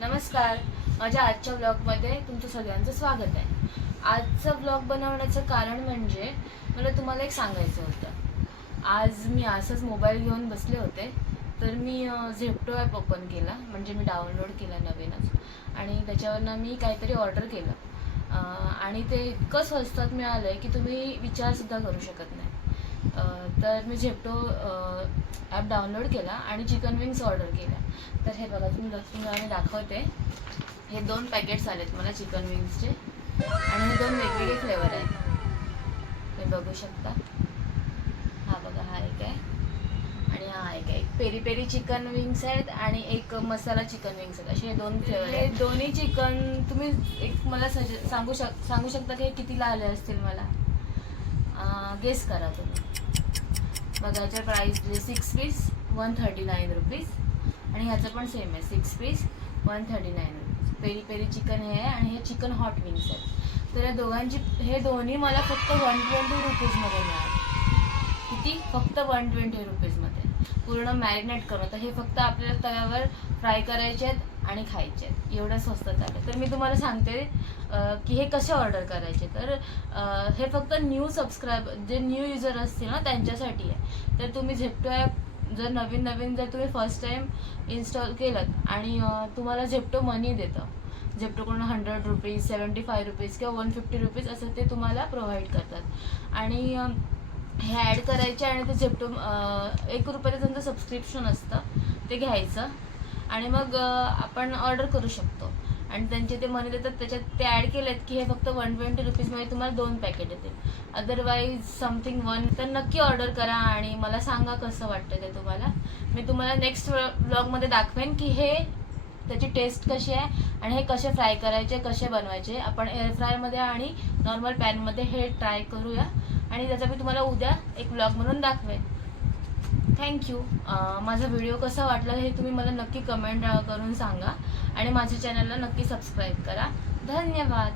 नमस्कार, माझ्या आजच्या ब्लॉगमध्ये तुमचं सगळ्यांचं स्वागत आहे। आजचा ब्लॉग बनवण्याचं कारण म्हणजे मला तुम्हाला एक सांगायचं होतं। आज मी असंच मोबाईल घेऊन बसले होते, तर मी झेप्टो ॲप ओपन केला, म्हणजे मी डाउनलोड केला नवीनच, आणि त्याच्यावरनं मी काहीतरी ऑर्डर केलं आणि ते इतकं स्वस्तात मिळालं आहे की तुम्ही विचारसुद्धा करू शकत नाही। तर मी झेप्टो ॲप डाउनलोड केला आणि चिकन विंग्स ऑर्डर केल्या। तर हे बघा, तुम्हाला दाखवते। हे 2 पॅकेट्स आलेत मला चिकन विंग्सचे, आणि हे 2 वेगवेगळे फ्लेवर आहेत, हे बघू शकता। हा बघा, हा एक आहे आणि हा एक आहे। एक पेरी पेरी चिकन विंग्स आहेत आणि एक मसाला चिकन विंग्स आहेत, असे 2 फ्लेवर आहेत। हे दोन्ही चिकन तुम्ही एक मला सांगू शकता की हे कितीला आले असतील? मला गेस करा तुम्ही। बघा, याच्या प्राईस 6 पीस 139 रुपीज, आणि ह्याचं पण सेम आहे, 6 piece 139 rupees. Peri peri chicken हे आहे आणि हे चिकन हॉट विंग्स आहेत। तर या दोघांची हे दोन्ही मला फक्त 120 रुपीजमध्ये मिळाले। किती? फक्त 120 रुपीजमध्ये, पूर्ण मॅरिनेट करून। तर हे फक्त आपल्याला तव्यावर फ्राय करायचे आहेत आणि खायचे आहेत, एवढं स्वस्तात आलं। तर मी तुम्हाला सांगते की हे कसे ऑर्डर करायचे। तर हे फक्त जे न्यू युजर असतील ना त्यांच्यासाठी आहे। तर तुम्ही झेप्टो ॲप जर नवीन जर तुम्ही फर्स्ट टाईम इन्स्टॉल केलं आणि तुम्हाला झेप्टो मनी देतं, झेप्टोकडून 100 रुपीज, 75 रुपीज किंवा 150 रुपीज असं ते तुम्हाला प्रोव्हाइड करतात। आणि हे ॲड करायचे आणि ते झेप्टो 1 रुपयाचं त्यांचं सबस्क्रिप्शन असतं, ते घ्यायचं आणि मग आपण ऑर्डर करू शकतो। आणि त्यांचे ते मनी देतात, त्याच्यात ते ॲड केलेत की हे फक्त 120 रुपीजमध्ये तुम्हाला 2 पॅकेट येतील। अदरवाईज समथिंग 1 तर नक्की ऑर्डर करा आणि मला सांगा कसं वाटतं ते तुम्हाला। मी तुम्हाला नेक्स्ट व्लॉगमध्ये दाखवेन की हे त्याची टेस्ट कशी आहे आणि हे कसे फ्राय करायचे, कसे बनवायचे। आपण एअर फ्रायमध्ये आणि नॉर्मल पॅनमध्ये हे ट्राय करूया, आणि त्याचा मी तुम्हाला उद्या एक व्लॉग म्हणून दाखवेन। थँक्यू। माझा व्हिडिओ कसा वाटला हे तुम्ही मला नक्की कमेंट करून सांगा, आणि माझ्या चॅनलला नक्की सबस्क्राईब करा। धन्यवाद।